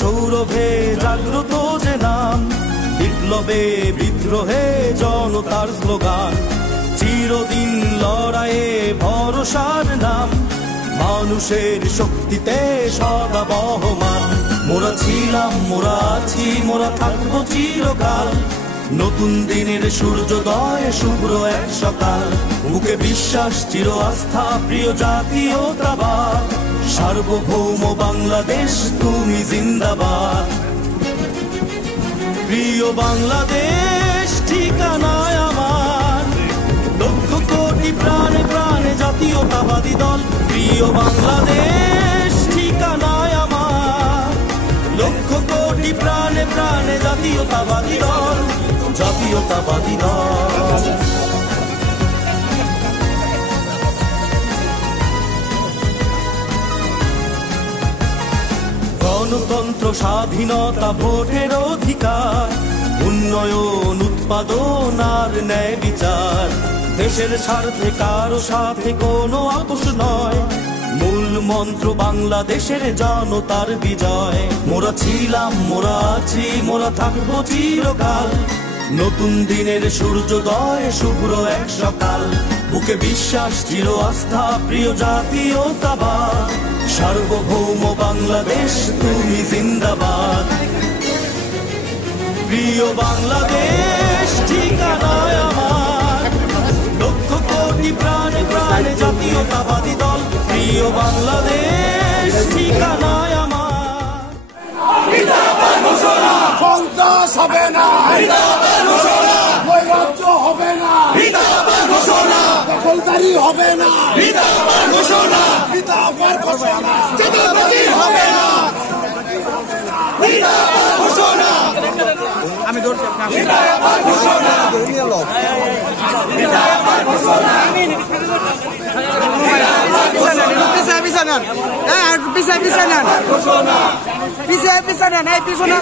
সৌরভে জাগ্রত যে নাম, বিপ্লবে বিদ্রোহে জনতার স্লোগান, চিরদিন লড়াইয়ে ভরসার নাম, মানুষের শক্তিতে সদা বহমান। মোরা ছিলাম, মোরা আছি, মোরা থাকবো চিরকাল, নতুন দিনের সূর্যোদয় শুভ্র এক সকাল। মুখে বিশ্বাস, চির আস্থা, প্রিয় জাতীয়তাবাদ, সার্বভৌম বাংলাদেশ তুমি জিন্দাবাদ। প্রিয় বাংলাদেশ ঠিকানায় আমার, লক্ষ কোটি প্রাণে প্রাণে জাতীয়তাবাদী দল। প্রিয় বাংলাদেশ ঠিকানায় আমার, লক্ষ কোটি প্রাণে প্রাণে জাতীয়তাবাদী দল, জাতীয়তাবাদী দল। গণতন্ত্র, স্বাধীনতা, ভোটের অধিকার, উন্নয়ন, উৎপাদন আর ন্যায় বিচার, দেশের স্বার্থে কারো সাথে কোনো আপোষ নয়, মূল মন্ত্র বাংলাদেশের জনতার বিজয়। মোরা ছিলাম, মোরা আছি, মোরা থাকবো চিরকাল, নতুন দিনের সূর্যোদয় শুভ্র এক সকাল। বুকে বিশ্বাস, চির আস্থা, প্রিয় জাতীয়তাবাদ, সার্বভৌম বাংলাদেশ তুমি জিন্দাবাদ। প্রিয় বাংলাদেশ ঠিকানায় আমার, লক্ষ কোটি প্রাণে প্রাণে জাতীয়তাবাদী দল। প্রিয় বাংলাদেশ ঠিকানায় আমার, সন্ত্রাস হবে না, নৈরাজ্য হবে না, দখলদারি হবে না, বিধাবার ঘোষণা হবে না। আমি ধরছি পিছনে পিছনে পিছনে পিছনে পিছনে